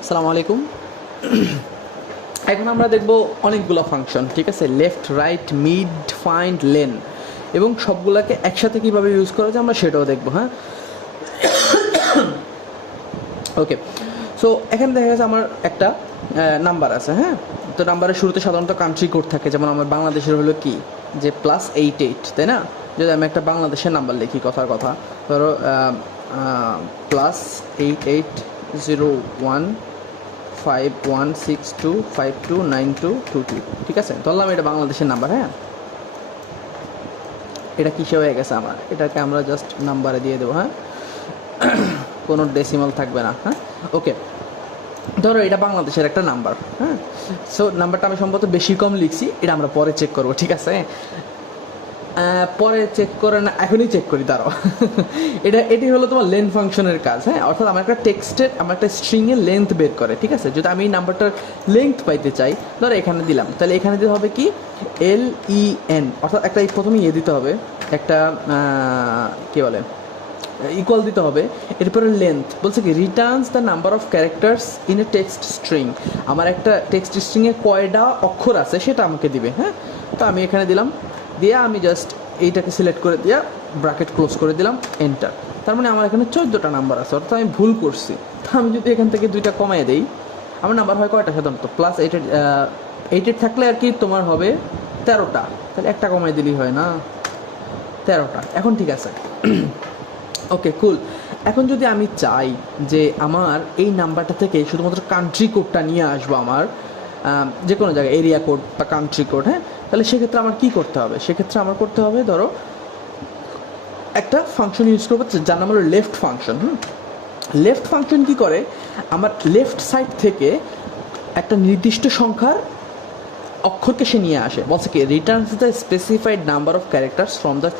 আসসালামু আলাইকুম। এখন আমরা দেখব অনেকগুলো ফাংশন, ঠিক আছে? Left right mid find len এবং সবগুলোকে একসাথে কীভাবে ইউজ করা যায় আমরা সেটাও দেখব হ্যাঁ? ওকে সো এখানে দেখা গেছে আমার একটা নাম্বার আছে হ্যাঁ? তো নাম্বারের শুরুতে সাধারণত কান্ট্রি কোড থাকে, যেমন আমার বাংলাদেশের হলো কি? যে প্লাস এইট এইট তাই না? যদি আমি একটা বাংলাদেশের নাম্বার লিখি, কথার কথা। ধরো plus eight eight zero one five one six two five two nine two two two ঠিক আছে? ধরলাম এটা বাংলাদেশের নাম্বার হ্যাঁ? এটা কিসে হয়ে গেছে আমার? এটাকে আমরা জাস্ট নাম্বারে দিয়ে দেবো হ্যাঁ? কোনো ডেসিমাল থাকবে না হ্যাঁ? ওকে ধরো এটা বাংলাদেশের একটা নাম্বার হ্যাঁ? সো নাম্বারটা আমি সম্ভবত বেশি কম লিখছি, এটা আমরা পরে চেক করব, ঠিক আছে? পরে চেক করে না, এখনই চেক করি, দাঁড়াও। এটা, এটি হলো তোমার লেন্থ ফাংশনের কাজ হ্যাঁ? অর্থাৎ আমার একটা টেক্সটের আমার একটা স্ট্রিংয়ের লেন্থ বের করে, ঠিক আছে? যদি আমি এই নাম্বারটার লেন্থ পাইতে চাই, ধরো এখানে দিলাম, তাহলে এখানে দিতে হবে কি? এল ই এন অর্থাৎ একটা প্রথমে ইয়ে দিতে হবে, একটা কি বলে ইকুয়াল দিতে হবে এরপরে লেন্থ বলছে কি returns the number of characters in a text string আমার একটা টেক্সট স্ট্রিংয়ে কয়টা অক্ষর আছে, সেটা আমাকে দিবে হ্যাঁ? তো আমি এখানে দিলাম দিয়ে আমি জাস্ট এইটাকে সিলেক্ট করে দিয়ে ব্র্যাকেট ক্লোজ করে দিলাম এন্টার তার মানে আমার এখানে চোদ্দোটা নাম্বার আছে, অর্থাৎ আমি ভুল করছি। তো আমি যদি এখান থেকে দুইটা কমাই দেই, আমার নাম্বার হয় কয়টা সাধারণত? প্লাস এইটেড এইটেড থাকলে আর কি তোমার হবে তেরোটা। তাহলে একটা কমাই দিলেই হয় না? তেরোটা। এখন ঠিক আছে। ওকে কুল এখন যদি আমি চাই যে আমার এই নাম্বারটা থেকে শুধুমাত্র কান্ট্রি কোডটা নিয়ে আসব আমার যে কোনো জায়গায় এরিয়া কোড বা কান্ট্রি কোড হ্যাঁ? তাহলে সেক্ষেত্রে আমার কি করতে হবে? সেক্ষেত্রে আমার করতে হবে, ধরো, একটা ফাংশন ইউজ করব, যার নাম হলো লেফট ফাংশন হুম? লেফট ফাংশন কি করে? আমার লেফট সাইড থেকে একটা নির্দিষ্ট সংখ্যার অক্ষরকে সে নিয়ে আসে। বলছে কি returns the specified number of characters from the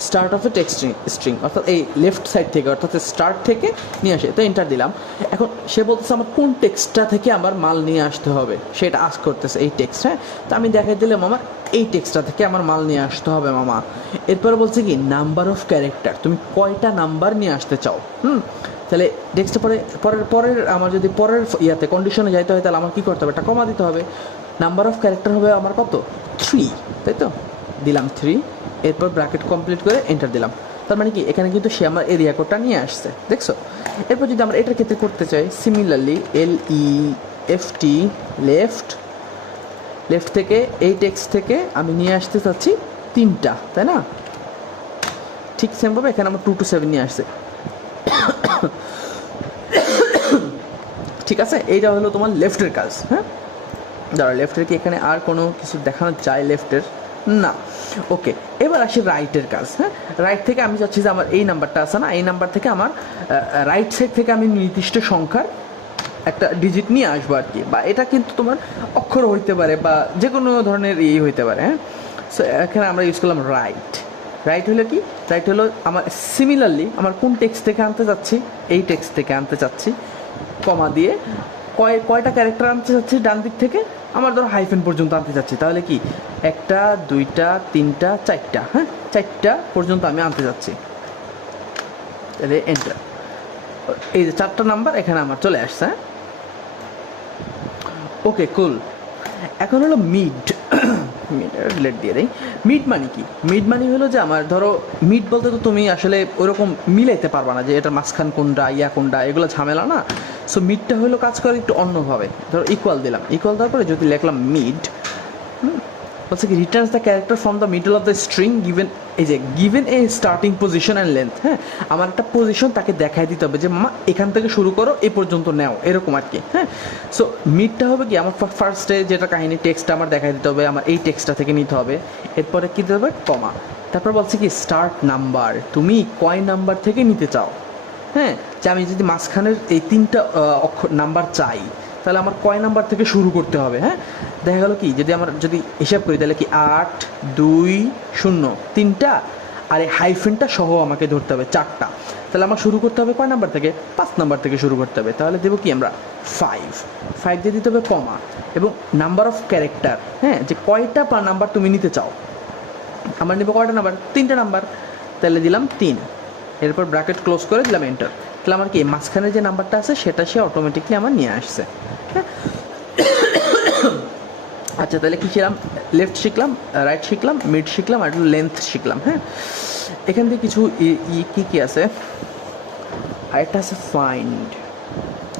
start of a text string অর্থাৎ এই লেফট সাইড থেকে, অর্থাৎ স্টার্ট থেকে নিয়ে আসে। তো এন্টার দিলাম। এখন সে বলতেছে, আমার কোন টেক্সটটা থেকে আমার মাল নিয়ে আসতে হবে? সেটা আস করতেছে এই টেক্সট হ্যাঁ? তো আমি দেখাই দিলাম, আমার এই টেক্সটটা থেকে আমার মাল নিয়ে আসতে হবে, মামা। এরপরে বলছে কি নাম্বার অফ ক্যারেক্টার তুমি কয়টা নাম্বার নিয়ে আসতে চাও? হুম? তাহলে নেক্সট পরে, পরের পরের আমার যদি পরের ইয়াতে কন্ডিশনে যাইতে হয়, তাহলে আমার কী করতে হবে? একটা কমা দিতে হবে। নাম্বার অফ ক্যারেক্টার হবে আমার কত? থ্রি তাই তো? দিলাম থ্রি এরপর ব্র্যাকেট কমপ্লিট করে এন্টার দিলাম। তার মানে কি? এখানে কিন্তু সে আমার এরিয়া কোডটা নিয়ে আসছে, দেখছ? এরপর যদি আমরা এটার ক্ষেত্রে করতে চাই similarly L E F T left left থেকে এই টেক্সট থেকে আমি নিয়ে আসতে চাচ্ছি তিনটা, তাই না? ঠিক সেমভাবে এখানে আমার টু টু সেভেন নিয়ে আসছে। ঠিক আছে? এইটা হলো তোমার লেফটের কাজ হ্যাঁ? দাঁড়া লেফটের কি এখানে আর কোনো কিছু দেখানো যায় লেফটের না। ওকে এবার আসি রাইটের কাজ হ্যাঁ? রাইট থেকে আমি চাচ্ছি যে আমার এই নাম্বারটা আছে না? এই নাম্বার থেকে আমার রাইট সাইড থেকে আমি নির্দিষ্ট সংখ্যার একটা ডিজিট নিয়ে আসব আর কি। বা এটা কিন্তু তোমার অক্ষর হইতে পারে বা যে কোনো ধরনের ইয়ে হইতে পারে হ্যাঁ? সো এখানে আমরা ইউজ করলাম রাইট রাইট হলো কি? রাইট হলো আমার সিমিলারলি আমার কোন টেক্সট থেকে আনতে চাচ্ছি? এই টেক্সট থেকে আনতে চাচ্ছি কমা দিয়ে কয় কয়টা ক্যারেক্টার আনতে চাচ্ছি ডান দিক থেকে? আমার ধরো হাইফেন পর্যন্ত আনতে চাচ্ছি তাহলে কি? একটা, দুইটা, তিনটা, চারটা হ্যাঁ? চারটা পর্যন্ত আমি আনতে চাচ্ছি তাহলে এন্টার এই যে চারটা নাম্বার এখানে আমার চলে আসছে হ্যাঁ? ওকে কুল এখন হলো মিড ডিলেট দিয়ে দেয় মিড মানি কি? মিড মানি হলো যে আমার ধরো মিড বলতে তো তুমি আসলে ওরকম মিলাইতে পারবা না যে এটার মাঝখান কোনটা, ইয়া কোনটা, এগুলো ঝামেলা না। সো মিডটা হলো কাজ করে একটু অন্যভাবে। ধরো ইকুয়াল দিলাম। ইকুয়াল দেওয়ার পরে যদি লিখলাম মিড বলছে কি returns the character from the middle of the string given এই যে given a starting position and length হ্যাঁ? আমার একটা পজিশন তাকে দেখাই দিতে হবে যে, মা, এখান থেকে শুরু করো এই পর্যন্ত নেও। এরকম আর কি হ্যাঁ? সো মিডটা হবে কি, আমার ফার্স্টে যেটা কাহিনী টেক্সটটা আমার দেখাই দিতে হবে, আমার এই টেক্সটটা থেকে নিতে হবে। এরপরে কী দিতে হবে কমা তারপর বলছে কি স্টার্ট নাম্বার তুমি কয় নাম্বার থেকে নিতে চাও। হ্যাঁ যে আমি যদি মাঝখানের এই তিনটা অক্ষর, নাম্বার চাই, তাহলে আমার কয় নাম্বার থেকে শুরু করতে হবে হ্যাঁ? দেখা গেল কি, যদি আমার, যদি হিসাব করি, তাহলে কি আট, দুই, শূন্য, তিনটা, আর এই হাইফেনটা সহ আমাকে ধরতে হবে চারটা। তাহলে আমার শুরু করতে হবে কয় নাম্বার থেকে? পাঁচ নাম্বার থেকে শুরু করতে হবে। তাহলে দেবো কি আমরা? ফাইভ ফাইভ দিয়ে দিতে হবে কমা এবং নাম্বার অফ ক্যারেক্টার হ্যাঁ যে কয়টা পা নাম্বার তুমি নিতে চাও। আমার নেব কয়টা নাম্বার? তিনটা নাম্বার। তাহলে দিলাম তিন। এরপর ব্র্যাকেট ক্লোজ করে দিলাম এন্টার তাহলে আমার কি, মাঝখানে যে নাম্বারটা আছে, সেটা সে অটোমেটিকলি আমার নিয়ে আসছে। হ্যাঁ? আচ্ছা তাহলে কী শিখলাম? লেফট শিখলাম রাইট শিখলাম মিড শিখলাম, আর লেন্থ শিখলাম হ্যাঁ? এখান থেকে কিছু ই- কি কি আছে? আরেকটা আছে ফাইন্ড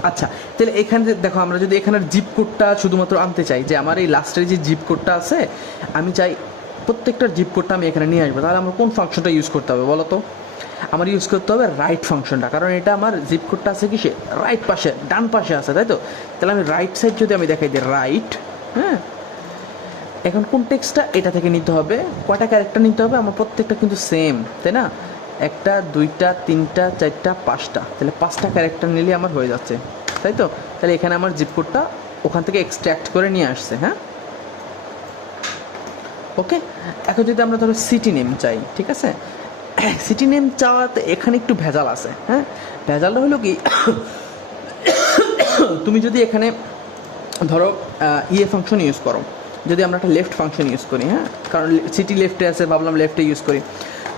আচ্ছা তাহলে এখানে দেখো, আমরা যদি এখানের জিপ কোডটা শুধুমাত্র আনতে চাই, যে আমার এই লাস্টের যে জিপ কোডটা আছে, আমি চাই প্রত্যেকটার জিপ কোডটা আমি এখানে নিয়ে আসব, তাহলে আমার কোন ফাংশনটা ইউজ করতে হবে বলো তো? আমার ইউজ করতে হবে রাইট ফাংশনটা কারণ এটা আমার জিপ কোডটা আছে কি সে? রাইট পাশে, ডান পাশে আছে, তাই তো? তাহলে আমি রাইট সাইড যদি আমি দেখাই দিই রাইট হ্যাঁ? এখন কোন টেক্সটটা এটা থেকে নিতে হবে। কয়টা ক্যারেক্টার নিতে হবে? আমার প্রত্যেকটা কিন্তু সেম তাই না? একটা, দুইটা, তিনটা, চারটা, পাঁচটা। তাহলে পাঁচটা ক্যারেক্টার নিলে আমার হয়ে যাচ্ছে, তাই তো? তাহলে এখানে আমার জিপ কোডটা ওখান থেকে এক্সট্র্যাক্ট করে নিয়ে আসছে হ্যাঁ? ওকে এখন যদি আমরা ধরো সিটি নেম চাই, ঠিক আছে? সিটি নেম চাওয়াতে এখানে একটু ভেজাল আছে হ্যাঁ? ভেজালটা হলো কি, তুমি যদি এখানে, ধরো ইয়ে ফাংশন ইউজ করো, যদি আমরা একটা লেফট ফাংশন ইউজ করি হ্যাঁ? কারণ সিটি লেফটে আছে, ভাবলাম লেফটে ইউজ করি।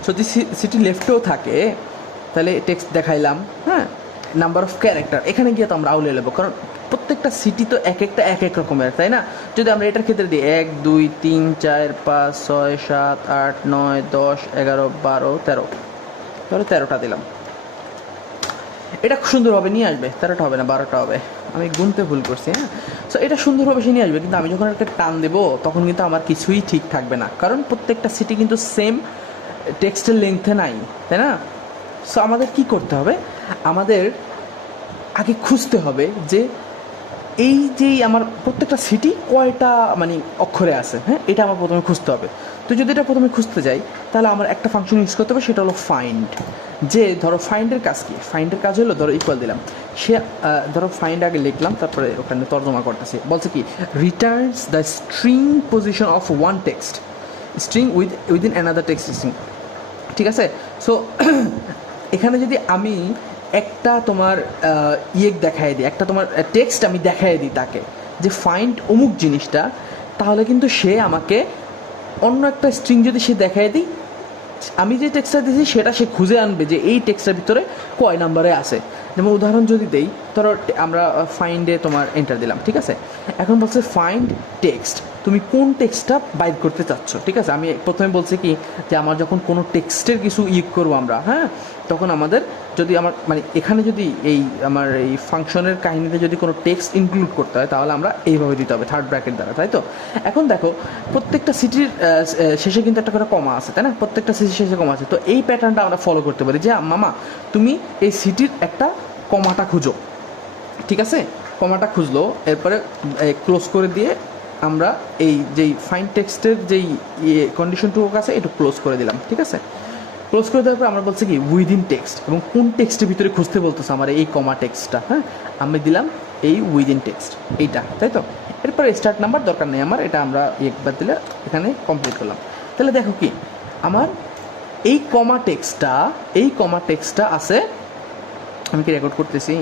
যদি সিটি লেফটেও থাকে, তাহলে টেক্সট দেখাইলাম হ্যাঁ? নাম্বার অফ ক্যারেক্টার এখানে গিয়ে তো আমরা আউলে নেব কারণ প্রত্যেকটা সিটি তো এক একটা, এক এক রকমের, তাই না? যদি আমরা এটার ক্ষেত্রে দিই, এক, দুই, তিন, চার, পাঁচ, ছয়, সাত, আট, নয়, দশ, এগারো, বারো, তেরো। ধরো তেরোটা দিলাম। এটা সুন্দরভাবে নিয়ে আসবে। তেরোটা হবে না, বারোটা হবে। আমি গুনতে ভুল করছি হ্যাঁ? সো এটা সুন্দরভাবে সে নিয়ে আসবে। কিন্তু আমি যখন একটা টান দেবো, তখন কিন্তু আমার কিছুই ঠিক থাকবে না। কারণ প্রত্যেকটা সিটি কিন্তু সেম টেক্সটের লেংথে নাই, তাই না? সো আমাদের কি করতে হবে? আমাদের আগে খুঁজতে হবে যে এই যে আমার প্রত্যেকটা সিটি কয়টা মানে অক্ষরে আছে হ্যাঁ? এটা আমার প্রথমে খুঁজতে হবে। তো যদি এটা প্রথমে খুঁজতে যাই, তাহলে আমার একটা ফাংশন ইউজ করতে হবে, সেটা হলো ফাইন্ড যে, ধরো ফাইন্ডের কাজ কি? ফাইন্ডের কাজ হলো, ধরো ইকুয়াল দিলাম। সে ধরো ফাইন্ড আগে লিখলাম, তারপরে ওখানে তর্জমা করতেছি। বলছে কি? Returns the string position of one text string with within another text string ঠিক আছে? সো এখানে যদি আমি একটা তোমার ইয়ে দেখাই দিই একটা তোমার টেক্সট আমি দেখাই দিই তাকে, যে ফাইন্ড অমুক জিনিসটা, তাহলে কিন্তু সে আমাকে অন্য একটা স্ট্রিং যদি সে দেখাই দিই, আমি যে টেক্সটটা দিয়েছি সেটা সে খুঁজে আনবে যে এই টেক্সটার ভিতরে কয় নাম্বারে আছে। যেমন উদাহরণ যদি দেই, ধরো আমরা ফাইন্ডে তোমার এন্টার দিলাম, ঠিক আছে? এখন বলছে ফাইন্ড টেক্সট তুমি কোন টেক্সটটা বাইর করতে চাচ্ছ? ঠিক আছে, আমি প্রথমে বলছি কি, যে আমার যখন কোনো টেক্সটের কিছু ই করব আমরা হ্যাঁ তখন আমাদের যদি আমার মানে এখানে যদি এই আমার এই ফাংশনের কাহিনীতে যদি কোনো টেক্সট ইনক্লুড করতে হয়, তাহলে আমরা এইভাবে দিতে হবে থার্ড ব্র্যাকেট দ্বারা, তাই তো? এখন দেখো, প্রত্যেকটা সিটির শেষে কিন্তু একটা করে কমা আছে, তাই না? প্রত্যেকটা সিটির শেষে কমা আছে। তো এই প্যাটার্নটা আমরা ফলো করতে পারি, যে মামা, তুমি এই সিটির একটা কমাটা খুঁজো, ঠিক আছে? কমাটা খুঁজলো, এরপরে ক্লোজ করে দিয়ে আমরা এই যেই ফাইন টেক্সটের যেই ইয়ে কন্ডিশনটুকু আছে একটু ক্লোজ করে দিলাম, ঠিক আছে? ক্লোজ করে দেওয়ার পর আমরা বলছি কি উইদিন টেক্সট এবং কোন টেক্সটের ভিতরে খুঁজতে বলতেছে আমার এই কমা টেক্সটটা হ্যাঁ? আমি দিলাম এই উইদিন টেক্সট এইটা, তাই তো? এরপরে স্টার্ট নাম্বার দরকার নেই আমার, এটা আমরা একবার দিলে এখানে কমপ্লিট করলাম। তাহলে দেখো কি, আমার এই কমা টেক্সটটা এই কমা টেক্সটটা আছে, আমি কি রেকর্ড করতেছি?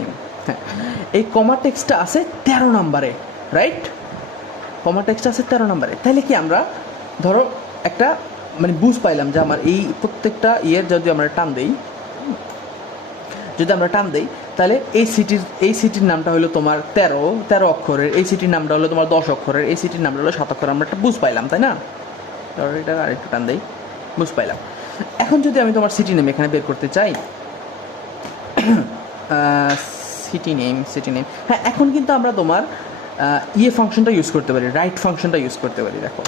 হ্যাঁ এই কমা টেক্সটটা আছে তেরো নাম্বারে রাইট কমা টেক্সট আছে তেরো নম্বরে। তাহলে কি আমরা, ধরো একটা মানে বুঝ পাইলাম যে আমার এই প্রত্যেকটা ইয়ের যদি আমরা টান দেই, যদি আমরা টান দেই তাহলে এই সিটির এই সিটির নামটা হলো তোমার তেরো তেরো অক্ষরের, এই সিটির নামটা হলো তোমার দশ অক্ষরের, এই সিটির নামটা হলো সাত অক্ষরের আমরা একটা বুঝ পাইলাম, তাই না? ধরো এটা আরেকটু টান দেই, বুঝ পাইলাম। এখন যদি আমি তোমার সিটি নেম এখানে বের করতে চাই সিটি নেম সিটি নেম হ্যাঁ এখন কিন্তু আমরা তোমার ইয়ে ফাংশনটা ইউজ করতে পারি রাইট ফাংশনটা ইউজ করতে পারি, দেখো।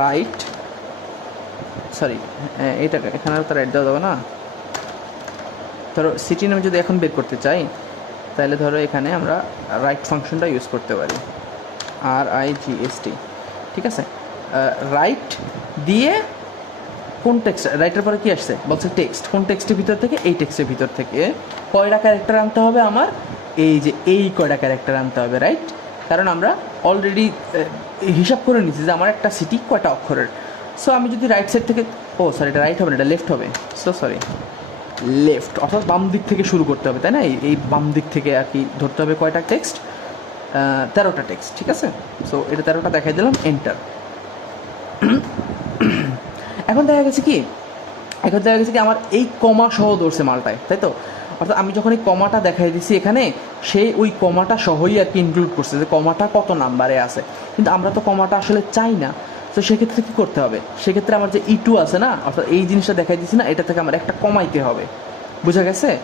রাইট সরি এটা এখানে তো রাইট দেওয়া যাবে না। ধরো সিটি নেম যদি এখন বের করতে চাই, তাহলে ধরো এখানে আমরা রাইট ফাংশনটা ইউজ করতে পারি। আর আই জি এস টি ঠিক আছে? রাইট দিয়ে কোন টেক্সট রাইটের পরে কি আসছে? বলছে টেক্সট কোন টেক্সটের ভিতর থেকে? এই টেক্সটের ভিতর থেকে। কয়টা ক্যারেক্টার আনতে হবে আমার এই যে এই কয়টা ক্যারেক্টার আনতে হবে রাইট কারণ আমরা অলরেডি হিসাব করে নিচ্ছি যে আমার একটা সিটি কয়টা অক্ষরের। সো আমি যদি রাইট সাইড থেকে, ও সরি এটা রাইট হবে না, এটা লেফট হবে। সো সরি লেফট অর্থাৎ বাম দিক থেকে শুরু করতে হবে, তাই না? এই- বাম দিক থেকে আর কি ধরতে হবে কয়টা টেক্সট তেরোটা টেক্সট ঠিক আছে? সো এটা তেরোটা দেখাই দিলাম এন্টার এখন দেখা গেছে কি? এখন দেখা গেছে কি, আমার এই কমা সহ ধরছে মালটায়, তাই তো? অর্থাৎ আমি যখন এই কমাটা দেখাই দিছি এখানে, সেই ওই কমাটা সহই আর কি ইনক্লুড করছে যে কমাটা কত নাম্বারে আছে। কিন্তু আমরা তো কমাটা আসলে চাই না। তো সেক্ষেত্রে কী করতে হবে? সেক্ষেত্রে আমার যে ই টু আছে না, অর্থাৎ এই জিনিসটা দেখাই দিচ্ছি না, এটা থেকে আমার একটা কমাইতে হবে। বুঝা গেছে?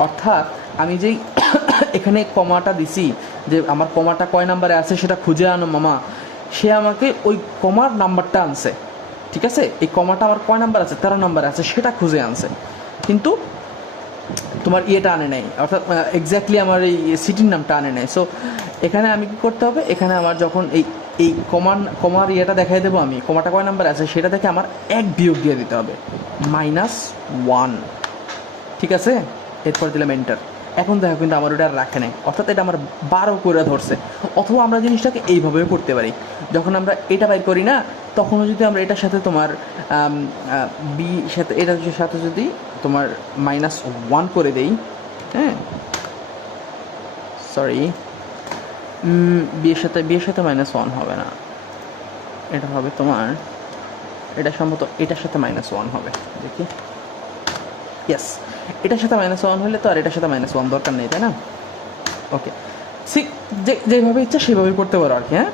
অর্থাৎ আমি যেই এখানে কমাটা দিছি, যে আমার কমাটা কয় নাম্বারে আছে সেটা খুঁজে আনো মামা। সে আমাকে ওই কমার নাম্বারটা আনছে। ঠিক আছে? এই কমাটা আমার কয় নাম্বার আছে? তেরো নাম্বার আছে, সেটা খুঁজে আনছে। কিন্তু তোমার ইয়েটা আনে নাই। অর্থাৎ এক্স্যাক্টলি আমার এই সিটির নামটা আনে নাই। সো এখানে আমি কি করতে হবে? এখানে আমার যখন এই এই কমান কমার ইয়েটা দেখাই দেবো আমি কমাটা কয় নাম্বার আছে? সেটা থেকে আমার এক বিয়োগ দিয়ে দিতে হবে। মাইনাস ওয়ান ঠিক আছে? এরপর দিলাম এন্টার এখন দেখো কিন্তু আমার ওটা রাখে নাই। অর্থাৎ এটা আমার বারো করে ধরছে। অথবা আমরা জিনিসটাকে এইভাবেও করতে পারি। যখন আমরা এটা বাইর করি না তখনও যদি আমরা এটার সাথে তোমার বি সাথে, এটার সাথে যদি তোমার মাইনাস ওয়ান করে দেই হ্যাঁ? সরি বিয়ের সাথে বিয়ের সাথে মাইনাস ওয়ান হবে না। এটা হবে তোমার, এটা সম্ভবত এটার সাথে মাইনাস ওয়ান হবে। দেখি। ইয়েস এটার সাথে মাইনাস ওয়ান হলে তো আর এটার সাথে মাইনাস ওয়ান দরকার নেই, তাই না? ওকে সি যে, যেভাবে ইচ্ছা সেভাবেই করতে পারো আর কি হ্যাঁ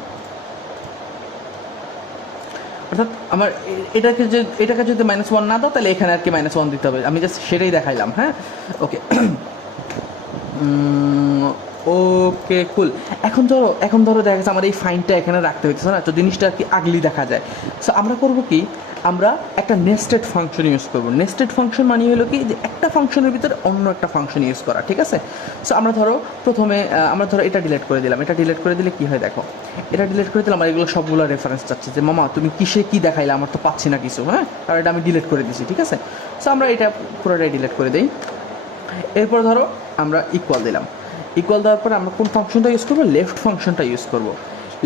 অর্থাৎ আমার এটাকে যে এটাকে যদি মাইনাস ওয়ান না দাও, তাহলে এখানে আর কি মাইনাস ওয়ান দিতে হবে। আমি জাস্ট সেটাই দেখাইলাম হ্যাঁ? ওকে ওকে কুল এখন ধরো এখন ধরো দেখা যাচ্ছে আমার এই ফাইনটা এখানে রাখতে হচ্ছে না, তো জিনিসটা আর কি আগলি দেখা যায়। সো আমরা করব কি? আমরা একটা নেস্টেড ফাংশন ইউজ করব। নেস্টেড ফাংশন মানে হলো কি? যে একটা ফাংশনের ভিতরে অন্য একটা ফাংশন ইউজ করা, ঠিক আছে? সো আমরা ধরো প্রথমে আমরা ধরো এটা ডিলিট করে দিলাম। এটা ডিলিট করে দিলে কি হয় দেখো? এটা ডিলিট করে দিলাম আর এগুলো সবগুলো রেফারেন্স চাচ্ছি যে, মামা, তুমি কিসে কি দেখাইলে? আমার তো পাচ্ছি না কিছু হ্যাঁ? আর এটা আমি ডিলিট করে দিছি, ঠিক আছে? সো আমরা এটা পুরোটাই ডিলিট করে দিই। এরপর ধরো আমরা ইকুয়াল দিলাম। ইকুয়াল দেওয়ার পরে আমরা কোন ফাংশনটা ইউজ করব? লেফট ফাংশনটা ইউজ করব।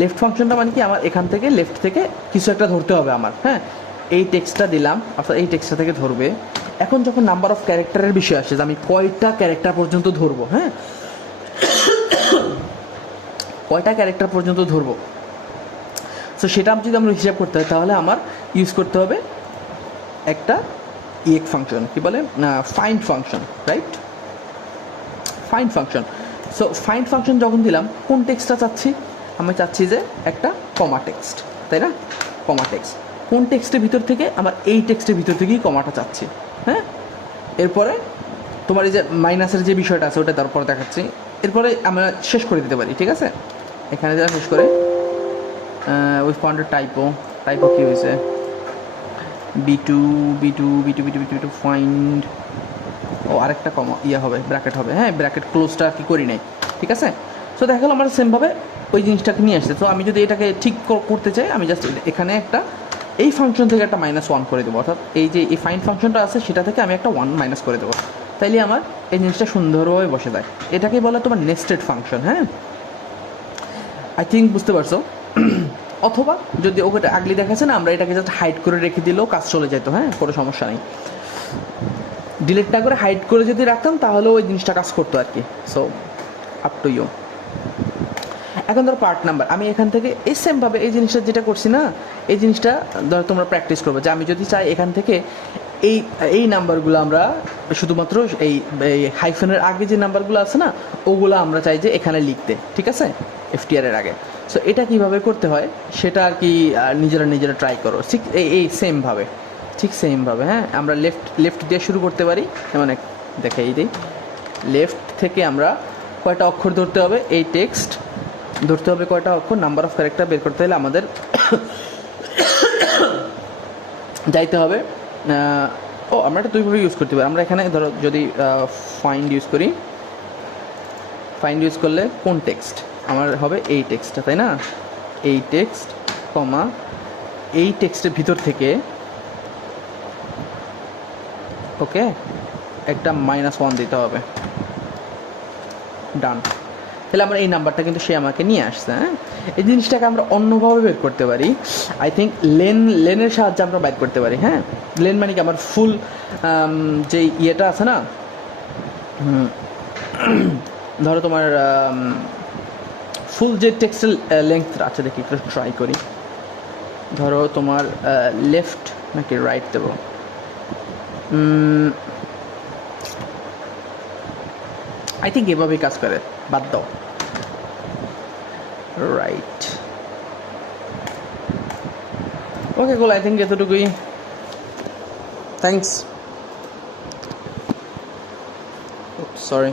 লেফট ফাংশনটা মানে কি? আমার এখান থেকে লেফট থেকে কিছু একটা ধরতে হবে আমার হ্যাঁ? এই টেক্সটটা দিলাম, অর্থাৎ এই টেক্সটটা থেকে ধরবে। এখন যখন নাম্বার অফ ক্যারেক্টারের বিষয় আসে, যে আমি কয়টা ক্যারেক্টার পর্যন্ত ধরবো হ্যাঁ? কয়টা ক্যারেক্টার পর্যন্ত ধরবো? সো সেটা যদি আমরা হিসাব করতে হয়, তাহলে আমার ইউজ করতে হবে একটা ইয়েক ফাংশন কি বলে? Find function right find function so find function যখন দিলাম, কোন টেক্সটটা চাচ্ছি? আমি চাচ্ছি যে একটা কমা টেক্সট তাই না? কমা টেক্সট কোন টেক্সটের ভিতর থেকে? আমার এই টেক্সটের ভিতর থেকেই কমাটা চাচ্ছি হ্যাঁ? এরপরে তোমার এই যে মাইনাসের যে বিষয়টা আছে, ওটা তারপর দেখাচ্ছি। এরপরে আমরা শেষ করে দিতে পারি, ঠিক আছে? এখানে যারা শেষ করে ওই ফন্টের টাইপো টাইপো কী হয়েছে? B two B two B two B two B two B two find ও আরেকটা কম ইয়ে হবে ব্র্যাকেট হবে। হ্যাঁ ব্র্যাকেট ক্লোজটা কি করি নাই, ঠিক আছে? সো দেখা গেলো আমরা সেমভাবে ওই জিনিসটাকে নিয়ে আসছে। তো আমি যদি এটাকে ঠিক করতে চাই, আমি জাস্ট এখানে একটা, এই ফাংশন থেকে একটা মাইনাস ওয়ান করে দেবো। অর্থাৎ এই যে, এই ফাইন ফাংশনটা আছে, সেটা থেকে আমি একটা ওয়ান মাইনাস করে দেবো। তাইলে আমার এই জিনিসটা সুন্দরভাবে বসে যায়। এটাকে বলে তোমার নেস্টেড ফাংশন হ্যাঁ? আই থিঙ্ক বুঝতে পারছ? অথবা যদি ওকে আগলি দেখাচ্ছে না, আমরা এটাকে জাস্ট হাইড করে রেখে দিলেও কাজ চলে যেত হ্যাঁ? কোনো সমস্যা নেই। ডিলিট না করে হাইড করে যদি রাখতাম, তাহলে ওই জিনিসটা কাজ করতো আর কি। সো আপ টু ইউ এখন ধরো পার্ট নাম্বার আমি এখান থেকে এই সেমভাবে এই জিনিসটা যেটা করছি না, এই জিনিসটা ধরো তোমরা প্র্যাকটিস করবে, যে আমি যদি চাই এখান থেকে এই এই নাম্বারগুলো আমরা শুধুমাত্র এই হাইফেনের আগে যে নাম্বারগুলো আছে না, ওগুলো আমরা চাই যে এখানে লিখতে, ঠিক আছে? এফটিআর এর আগে। সো এটা কীভাবে করতে হয়, সেটা আর কি নিজেরা নিজেরা ট্রাই করো। ঠিক এই এই সেমভাবে ঠিক সেমভাবে হ্যাঁ? আমরা লেফট লেফট দিয়ে শুরু করতে পারি। মানে দেখে এই দিই। লেফট থেকে আমরা কয়টা অক্ষর ধরতে হবে? এই টেক্সট ধরতে হবে কয়টা অক্ষর? নাম্বার অফ ক্যারেক্টার বের করতে হলে আমাদের যাইতে হবে। ও, আমরা এটা দুইভাবে ইউজ করতে পারি। আমরা এখানে ধরো যদি ফাইন্ড ইউজ করি। ফাইন্ড ইউজ করলে কোন টেক্সট আমার হবে এই টেক্সটটা তাই না? এই টেক্সট কমা এই টেক্সটের ভিতর থেকে ওকে, একটা মাইনাস ওয়ান দিতে হবে। ডান তাহলে আমরা এই নাম্বারটা কিন্তু সে আমাকে নিয়ে আসছে হ্যাঁ? এই জিনিসটাকে আমরা অন্যভাবে বের করতে পারি। আই থিঙ্ক লেন লেনের সাহায্যে আমরা বাইর করতে পারি হ্যাঁ? লেন মানে কি? আমার ফুল যে ইয়েটা আছে না? ধরো তোমার ফুল যে টেক্সটাইল লেংথ আছে, দেখি, একটু ট্রাই করি। ধরো তোমার লেফট নাকি রাইট দেবো? আই থিঙ্ক এভাবেই কাজ করে, বাদ দাও। Right okay goal I think এতটুকুই। Thanks sorry